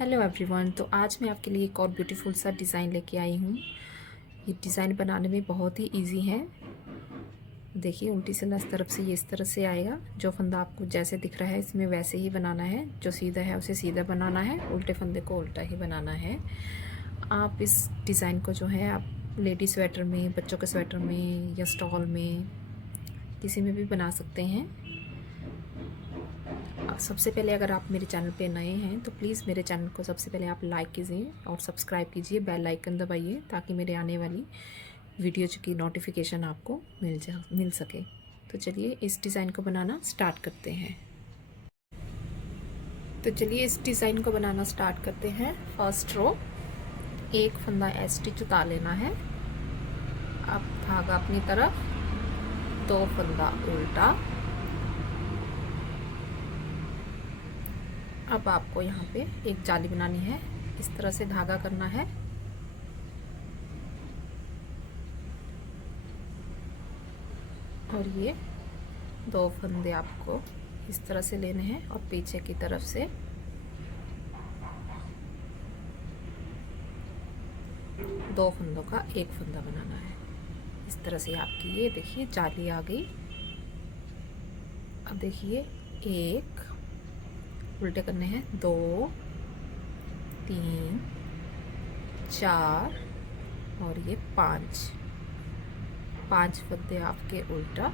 Hello everyone. तो आज मैं आपके लिए एक और ब्यूटीफुल सा डिज़ाइन लेके आई हूँ। ये डिज़ाइन बनाने में बहुत ही इजी है। देखिए, उल्टी सिला इस तरफ से ये इस तरह से आएगा। जो फंदा आपको जैसे दिख रहा है इसमें वैसे ही बनाना है। जो सीधा है उसे सीधा बनाना है, उल्टे फंदे को उल्टा ही बनाना है। आप इस डिज़ाइन को जो है आप लेडी स्वेटर में, बच्चों के स्वेटर में या स्टॉल में किसी में भी बना सकते हैं। सबसे पहले अगर आप मेरे चैनल पे नए हैं तो प्लीज़ मेरे चैनल को सबसे पहले आप लाइक कीजिए और सब्सक्राइब कीजिए, बेल आइकन दबाइए ताकि मेरे आने वाली वीडियोज की नोटिफिकेशन आपको मिल सके। तो चलिए इस डिज़ाइन को बनाना स्टार्ट करते हैं। तो चलिए इस डिज़ाइन को बनाना स्टार्ट करते हैं। फर्स्ट रो एक फंदा स्टिच उतार लेना है। अब धागा अपनी तरफ, दो फंदा उल्टा। अब आपको यहाँ पे एक जाली बनानी है। इस तरह से धागा करना है और ये दो फंदे आपको इस तरह से लेने हैं और पीछे की तरफ से दो फंदों का एक फंदा बनाना है। इस तरह से आपकी ये देखिए जाली आ गई। अब देखिए एक उल्टे करने हैं, दो, तीन, चार और ये पाँच फंदे आपके उल्टा।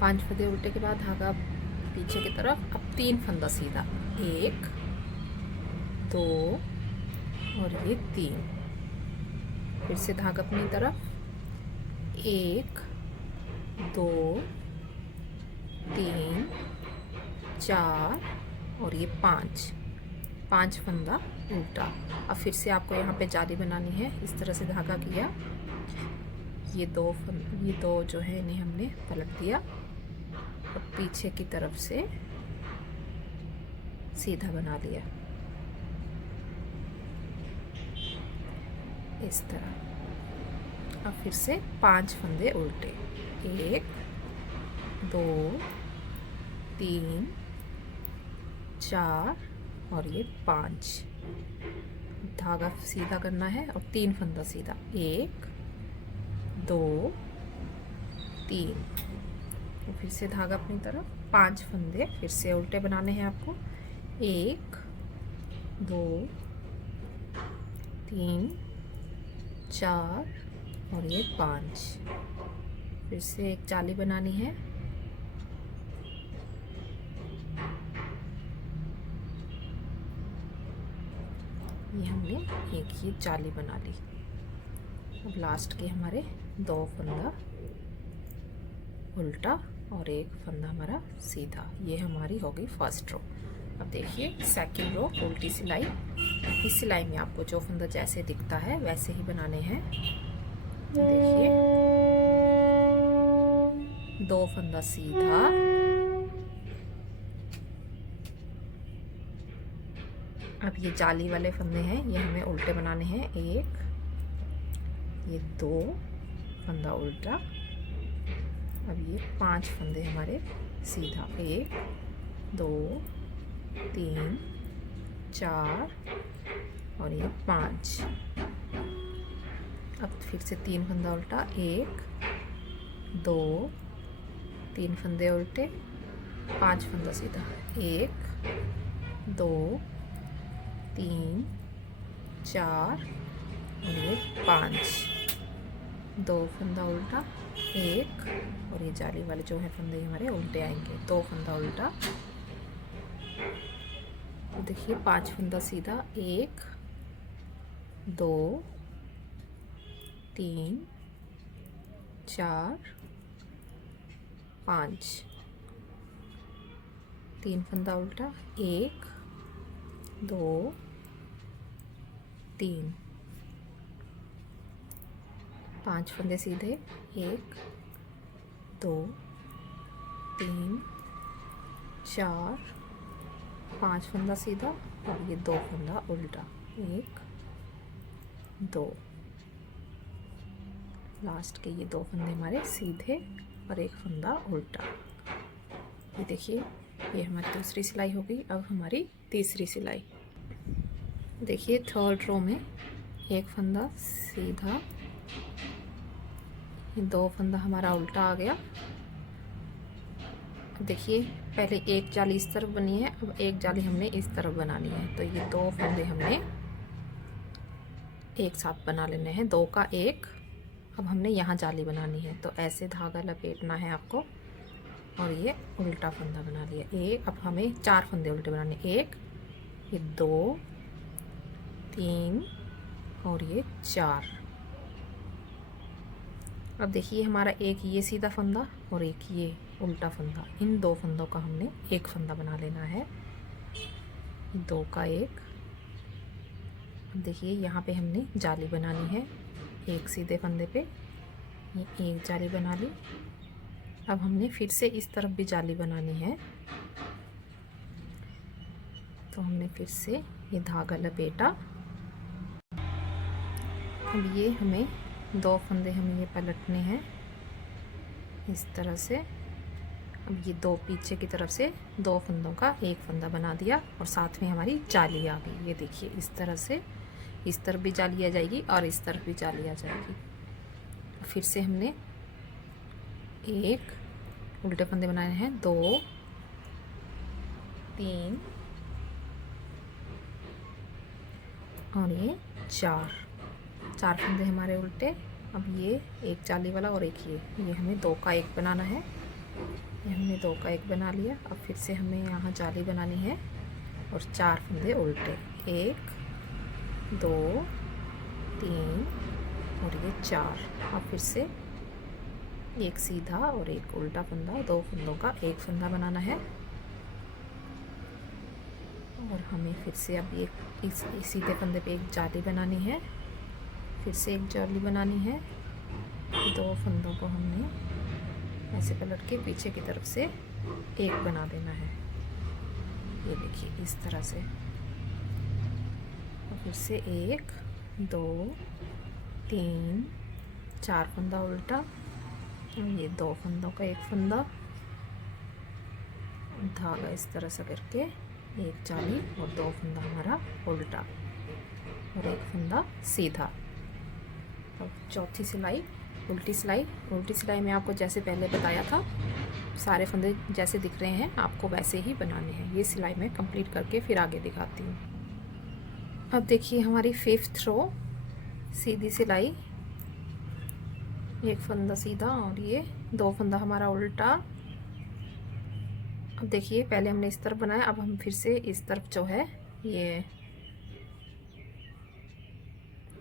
पांच फंदे उल्टे के बाद धागा पीछे की तरफ। अब तीन फंदा सीधा, एक, दो और ये तीन। फिर से धागा अपनी तरफ, एक, दो, तीन, चार और ये पांच फंदा उल्टा। अब फिर से आपको यहाँ पे जाली बनानी है। इस तरह से धागा किया, ये दो जो है इन्हें हमने पलट दिया और पीछे की तरफ से सीधा बना लिया इस तरह। अब फिर से पांच फंदे उल्टे, एक, दो, तीन, चार और ये पांच। धागा सीधा करना है और तीन फंदा सीधा, एक, दो, तीन। तो फिर से धागा अपनी तरफ, पांच फंदे फिर से उल्टे बनाने हैं आपको, एक, दो, तीन, चार और ये पांच। फिर से एक जाली बनानी है। ये हमने एक ही जाली बना ली। अब लास्ट के हमारे दो फंदा उल्टा और एक फंदा हमारा सीधा। ये हमारी होगी फर्स्ट रो। अब देखिए सेकंड रो उल्टी सिलाई। इस सिलाई में आपको जो फंदा जैसे दिखता है वैसे ही बनाने हैं। देखिए दो फंदा सीधा, अब ये जाली वाले फंदे हैं ये हमें उल्टे बनाने हैं। एक, ये दो फंदा उल्टा। अब ये पांच फंदे हमारे सीधा, एक, दो, तीन, चार और ये पांच। अब फिर से तीन फंदा उल्टा, एक, दो, तीन फंदे उल्टे, पांच फंदा सीधा, एक, दो, तीन, चार और ये पांच। दो फंदा उल्टा, एक और ये जाली वाले जो है फंदे हमारे उल्टे आएंगे, दो फंदा उल्टा। तो देखिए पांच फंदा सीधा, एक, दो, तीन, चार, पाँच। तीन फंदा उल्टा, एक, दो, तीन, पांच फंदे सीधे, एक, दो, तीन, चार, पांच फंदा सीधा और ये दो फंदा उल्टा, एक, दो। लास्ट के ये दो फंदे हमारे सीधे और एक फंदा उल्टा। ये देखिए, ये हमारी दूसरी सिलाई हो गई। अब हमारी तीसरी सिलाई। देखिए थर्ड रो में एक फंदा सीधा, दो फंदा हमारा उल्टा आ गया। देखिए पहले एक जाली इस तरफ बनी है, अब एक जाली हमने इस तरफ बनानी है। तो ये दो फंदे हमने एक साथ बना लेने हैं, दो का एक। अब हमने यहाँ जाली बनानी है, तो ऐसे धागा लपेटना है आपको और ये उल्टा फंदा बना लिया एक। अब हमें चार फंदे उल्टे बनाने, एक, ये दो, तीन और ये चार। अब देखिए हमारा एक ये सीधा फंदा और एक ये उल्टा फंदा, इन दो फंदों का हमने एक फंदा बना लेना है, दो का एक। अब देखिए यहाँ पे हमने जाली बनानी है, एक सीधे फंदे पे ये एक जाली बना ली। अब हमने फिर से इस तरफ भी जाली बनानी है, तो हमने फिर से ये धागा लपेटा। अब ये हमें दो फंदे हमें ये पलटने हैं इस तरह से। अब ये दो पीछे की तरफ से दो फंदों का एक फंदा बना दिया और साथ में हमारी जाली आ गई। ये देखिए इस तरह से, इस तरफ भी जाली आ जाएगी और इस तरफ भी जाली आ जाएगी। फिर से हमने एक उल्टे फंदे बनाए हैं, दो, तीन और ये चार, चार फंदे हमारे उल्टे। अब ये एक जाली वाला और एक ये हमें दो का एक बनाना है, ये हमने दो का एक बना लिया। अब फिर से हमें यहाँ जाली बनानी है और चार फंदे उल्टे, एक, दो, तीन और ये चार। अब फिर से एक सीधा और एक उल्टा फंदा, दो फंदों का एक फंदा बनाना है। और हमें फिर से अब एक इस सीधे फंदे पे एक जाली बनानी है, फिर से एक जाली बनानी है। दो फंदों को हमने ऐसे पलट के पीछे की तरफ से एक बना देना है, ये देखिए इस तरह से। और फिर से एक, दो, तीन, चार फंदा उल्टा, ये दो फंदों का एक फंदा, धागा इस तरह से करके एक जाली और दो फंदा हमारा उल्टा और एक फंदा सीधा। अब चौथी सिलाई उल्टी सिलाई। उल्टी सिलाई में आपको जैसे पहले बताया था, सारे फंदे जैसे दिख रहे हैं आपको वैसे ही बनाने हैं। ये सिलाई मैं कंप्लीट करके फिर आगे दिखाती हूँ। अब देखिए हमारी फिफ्थ रो, सीधी सिलाई, एक फंदा सीधा और ये दो फंदा हमारा उल्टा। अब देखिए पहले हमने इस तरफ बनाया, अब हम फिर से इस तरफ जो है ये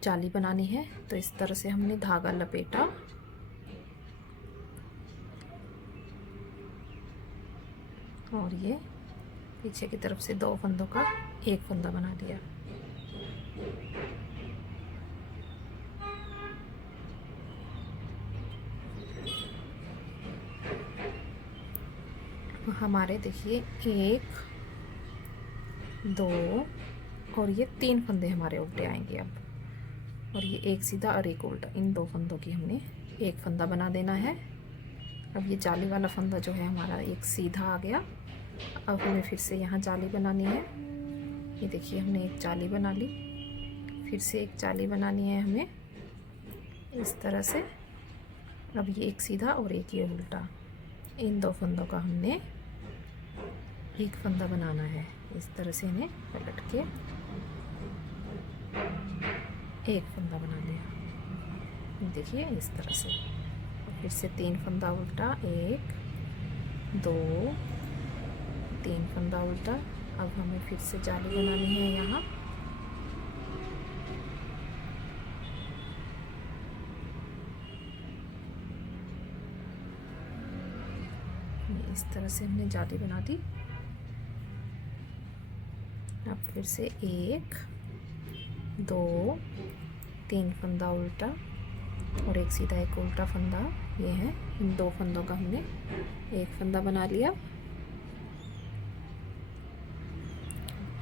जाली बनानी है। तो इस तरह से हमने धागा लपेटा और ये पीछे की तरफ से दो फंदों का एक फंदा बना दिया। हमारे देखिए एक, दो और ये तीन फंदे हमारे उल्टे आएंगे अब, और ये एक सीधा और एक उल्टा, इन दो फंदों की हमने एक फंदा बना देना है। अब ये जाली वाला फंदा जो है हमारा एक सीधा आ गया। अब हमें फिर से यहाँ जाली बनानी है, ये देखिए हमने एक जाली बना ली, फिर से एक जाली बनानी है हमें इस तरह से। अब ये एक सीधा और एक ये उल्टा, इन दो फंदों का हमने एक फंदा बनाना है। इस तरह से इन्हें पलट के एक फंदा बना लिया, देखिए इस तरह से। फिर से तीन फंदा उल्टा, एक, दो, तीन फंदा उल्टा। अब हमें फिर से जाली बनानी है यहाँ, इस तरह से हमने जाली बना दी। अब फिर से एक, दो, तीन फंदा उल्टा और एक सीधा एक उल्टा फंदा, ये है। इन दो फंदों का हमने एक फंदा बना लिया।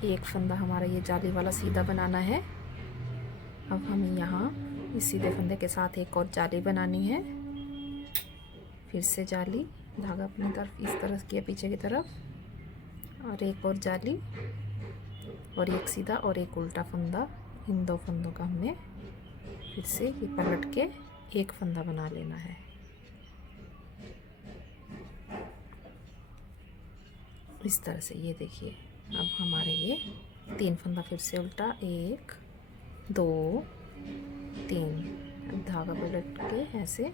एक फंदा हमारा ये जाली वाला सीधा बनाना है। अब हमें यहाँ इस सीधे फंदे के साथ एक और जाली बनानी है, फिर से जाली धागा अपनी तरफ इस तरह किया पीछे की तरफ, और एक और जाली और एक सीधा और एक उल्टा फंदा। इन 2 फंदों का हमने फिर से ये पलट के एक फंदा बना लेना है। इस तरह से ये देखिए, अब हमारे ये 3 फंदा फिर से उल्टा, 1 2 3। अब धागा पलट के ऐसे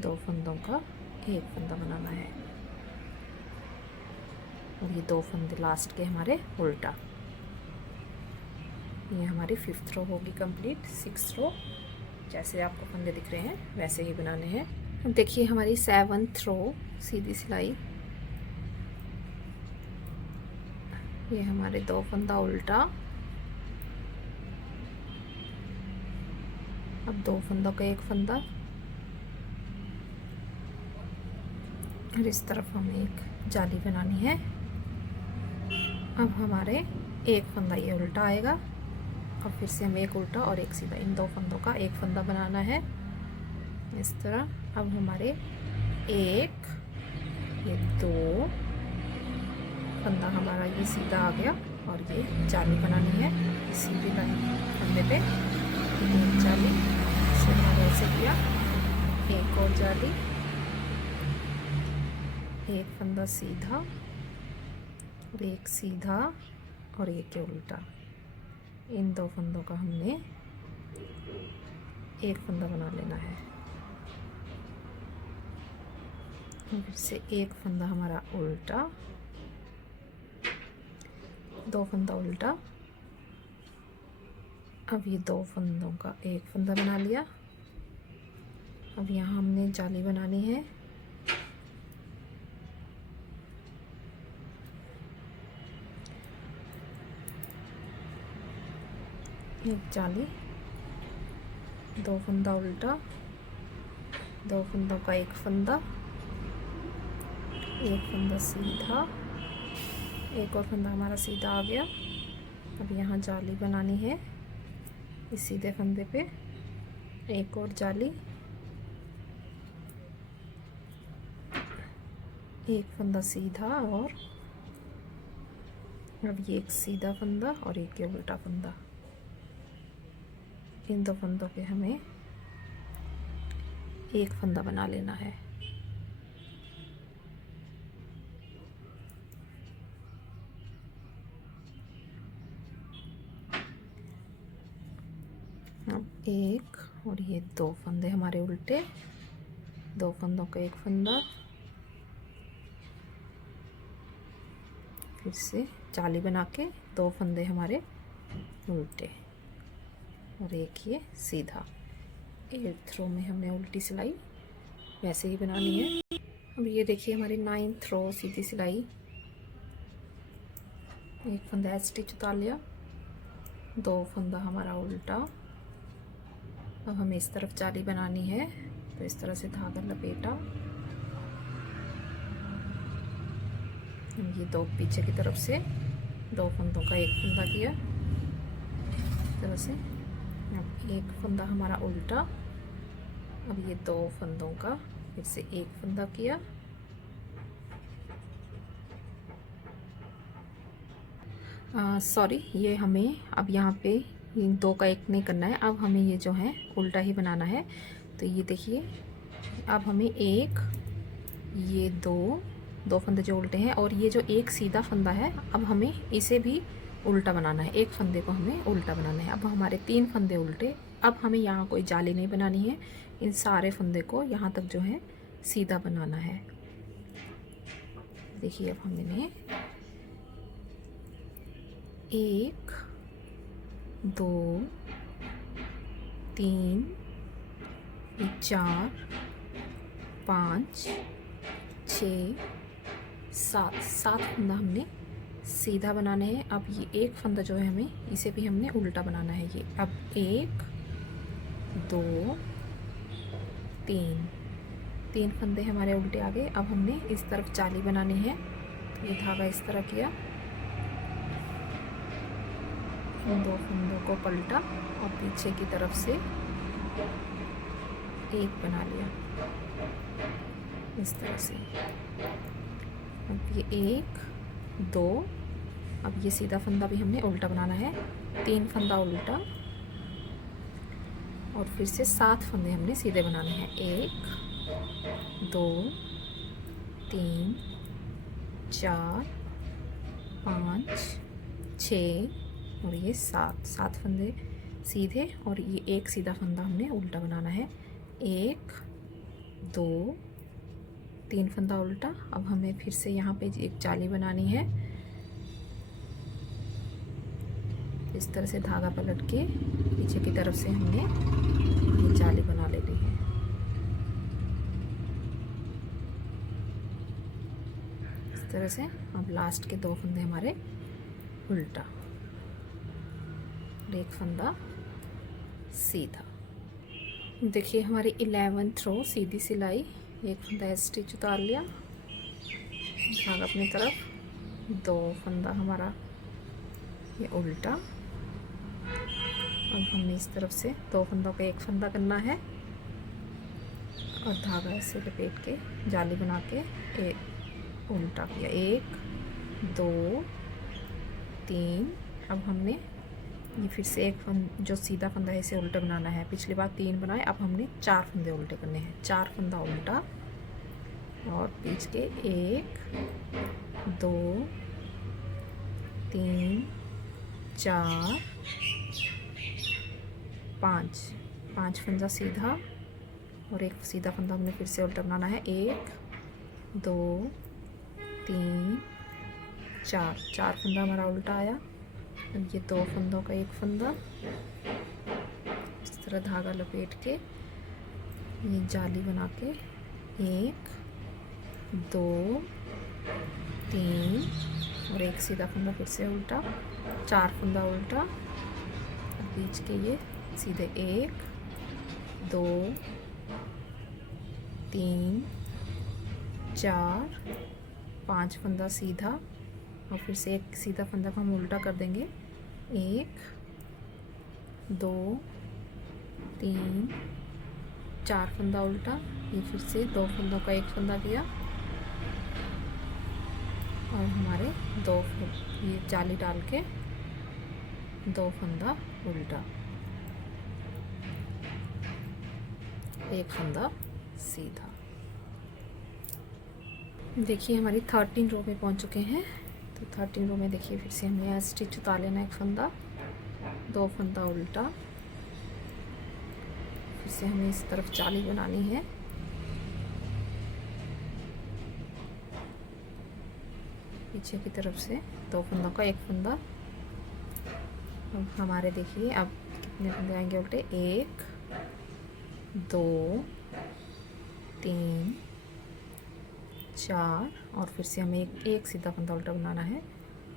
2 फंदों का एक फंदा बनाना है, और ये 2 फंदे लास्ट के हमारे उल्टा। ये हमारी 5th रो होगी कंप्लीट। 6th रो जैसे आपको फंदे दिख रहे हैं वैसे ही बनाने हैं। अब देखिए हमारी 7th रो सीधी सिलाई। ये हमारे 2 फंदा उल्टा, अब 2 फंदों का एक फंदा, और इस तरफ हमें एक जाली बनानी है। अब हमारे एक फंदा ये उल्टा आएगा, और फिर से हमें एक उल्टा और एक सीधा, इन 2 फंदों का एक फंदा बनाना है इस तरह। अब हमारे 1 ये 2 फंदा हमारा ये सीधा आ गया, और ये जाली बनानी है इस सीधे फंदे पे। एक जाली से हमारे ऐसे किया, एक और जाली, एक फंदा सीधा और एक सीधा और एक उल्टा। इन 2 फंदों का हमने एक फंदा बना लेना है। फिर से एक फंदा हमारा उल्टा, 2 फंदा उल्टा। अब ये 2 फंदों का एक फंदा बना लिया। अब यहाँ हमने जाली बनानी है। एक जाली, 2 फंदा उल्टा, 2 फंदों का एक फंदा, एक फंदा सीधा, एक और फंदा हमारा सीधा आ गया। अब यहाँ जाली बनानी है इस सीधे फंदे पे, एक और जाली, एक फंदा सीधा, और अब ये एक सीधा फंदा और एक ये उल्टा फंदा। इन 2 फंदों के हमें एक फंदा बना लेना है। अब एक और ये 2 फंदे हमारे उल्टे, 2 फंदों का एक फंदा, फिर से जाली बना के 2 फंदे हमारे उल्टे और एक ये सीधा। 8th रो में हमने उल्टी सिलाई वैसे ही बनानी है। अब ये देखिए हमारी 9th रो सीधी सिलाई। एक फंदा स्टिच उतार लिया, 2 फंदा हमारा उल्टा। अब हमें इस तरफ जाली बनानी है, तो इस तरह से धागा लपेटा, ये 2 पीछे की तरफ से 2 फंदों का एक फंदा किया इस तरह से। अब एक फंदा हमारा उल्टा, अब ये 2 फंदों का फिर से एक फंदा किया, सॉरी ये हमें अब यहाँ पे 2 का एक नहीं करना है, अब हमें ये जो है उल्टा ही बनाना है। तो ये देखिए अब हमें एक, ये 2 फंदे जो उल्टे हैं, और ये जो एक सीधा फंदा है अब हमें इसे भी उल्टा बनाना है, एक फंदे को हमें उल्टा बनाना है। अब हमारे 3 फंदे उल्टे। अब हमें यहाँ कोई जाली नहीं बनानी है, इन सारे फंदे को यहाँ तक जो है सीधा बनाना है। देखिए अब हमने 1 2 3 4 5 6 7 फंदा हमने सीधा बनाने हैं। अब ये एक फंदा जो है हमें इसे भी हमने उल्टा बनाना है। ये अब 1 2 3 फंदे हमारे उल्टे आ गए। अब हमने इस तरफ जाली बनानी है, तो ये धागा इस तरह किया, इन 2 फंदों को पलटा और पीछे की तरफ से एक बना लिया इस तरह से। अब ये 1 2, अब ये सीधा फंदा भी हमने उल्टा बनाना है, 3 फंदा उल्टा और फिर से 7 फंदे हमने सीधे बनाने हैं। 1 2 3 4 5 6 और ये 7 फंदे सीधे और ये एक सीधा फंदा हमने उल्टा बनाना है। 1 2 3 फंदा उल्टा। अब हमें फिर से यहाँ पे एक जाली बनानी है। इस तरह से धागा पलट के पीछे की तरफ से हमने ये जाली बना लेनी है। इस तरह से अब लास्ट के 2 फंदे हमारे उल्टा और एक फंदा सीधा। देखिए हमारी 11th रो सीधी सिलाई, एक फंदा स्टिच उतार लिया, धागा अपनी तरफ, 2 फंदा हमारा ये उल्टा। अब हमने इस तरफ से 2 फंदों का एक फंदा करना है और धागा ऐसे लपेट के जाली बना के एक उल्टा किया। 1 2 3। अब हमने ये फिर से एक जो सीधा फंदा है इसे उल्टा बनाना है। पिछली बार 3 बनाए, अब हमने 4 फंदे उल्टे करने हैं। 4 फंदा उल्टा और बीच के 1 2 3 4 5 फंदा सीधा और एक सीधा फंदा हमने फिर से उल्टा बनाना है। 1 2 3 4 फंदा हमारा उल्टा आया। अब ये 2 फंदों का एक फंदा, इस तरह धागा लपेट के ये जाली बना के 1 2 3 और एक सीधा फंदा फिर से उल्टा, 4 फंदा उल्टा और बीच के ये सीधे 1 2 3 4 5 फंदा सीधा और फिर से एक सीधा फंदा को हम उल्टा कर देंगे। 1 2 3 4 फंदा उल्टा, ये फिर से 2 फंदों का एक फंदा किया और हमारे 2 ये जाली डाल के 2 फंदा उल्टा, एक फंदा सीधा। देखिए हमारी 13 रो में पहुंच चुके हैं। तो 13 रो में देखिए फिर से हमें यहाँ स्टिच उतार लेना, एक फंदा 2 फंदा उल्टा, फिर से हमें इस तरफ जाली बनानी है। पीछे की तरफ से 2 फंदों का एक फंदा। अब हमारे देखिए अब कितने फंदे आएंगे उल्टे, 1 2 3 4 और फिर से हमें एक सीधा फंदा उल्टा बनाना है।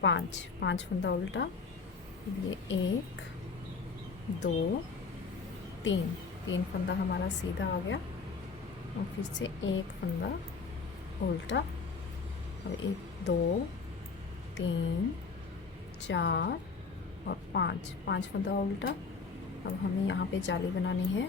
5 फंदा उल्टा, ये 1 2 3 फंदा हमारा सीधा आ गया और फिर से एक फंदा उल्टा और 1 2 3 4 और 5 फंदा उल्टा। अब हमें यहाँ पे जाली बनानी है।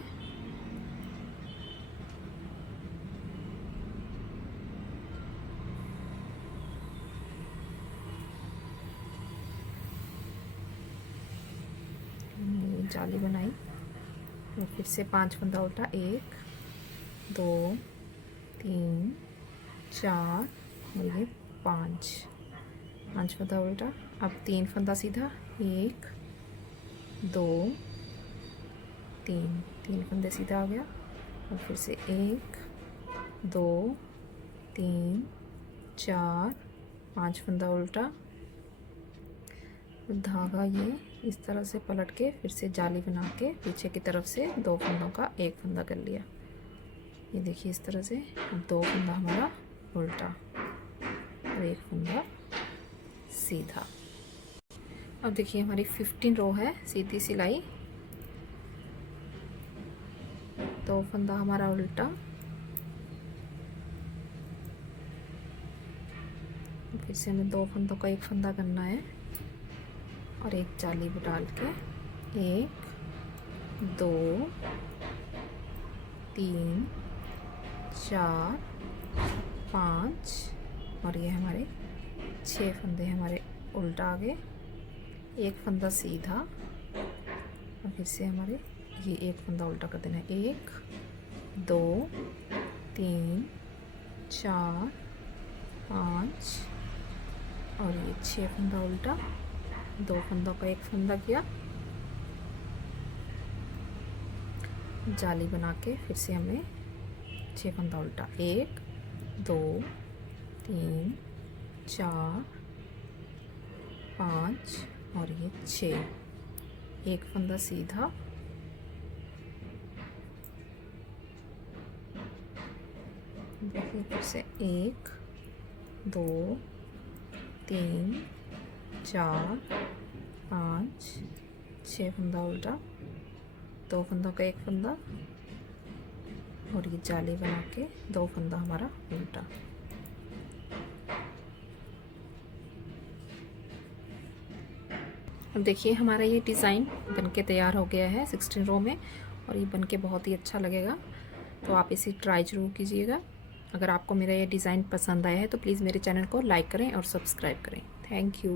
जाली बनाई और फिर से 5 फंदा उल्टा, 1 2 3 4 और ये 5 फंदा उल्टा। अब 3 फंदा सीधा, 1 2 3 फंदे सीधा आ गया और फिर से 1 2 3 4 5 फंदा उल्टा। धागा ये इस तरह से पलट के फिर से जाली बना के पीछे की तरफ से 2 फंदों का एक फंदा कर लिया। ये देखिए इस तरह से 2 फंदा हमारा उल्टा और एक फंदा सीधा। अब देखिए हमारी 15 रो है सीधी सिलाई, 2 फंदा हमारा उल्टा, फिर से हमें 2 फंदों का एक फंदा करना है और एक जाली डाल के 1 2 3 4 5 और ये हमारे 6 फंदे हमारे उल्टा आगे, एक फंदा सीधा और फिर से हमारे ये एक फंदा उल्टा कर देना है। 1 2 3 4 5 और ये 6 फंदा उल्टा, 2 फंदों का एक फंदा किया, जाली बना के फिर से हमने 6 फंदा उल्टा, 1 2 3 4 5 और ये 6, एक फंदा सीधा, देखिए फिर से 1 2 3 4 5 6 फंदा उल्टा, 2 फंदों का एक फंदा और ये जाली बना के 2 फंदा हमारा उल्टा। अब देखिए हमारा ये डिज़ाइन बनके तैयार हो गया है 16 रो में, और ये बनके बहुत ही अच्छा लगेगा। तो आप इसे ट्राई ज़रूर कीजिएगा। अगर आपको मेरा ये डिज़ाइन पसंद आया है तो प्लीज़ मेरे चैनल को लाइक करें और सब्सक्राइब करें। Thank you.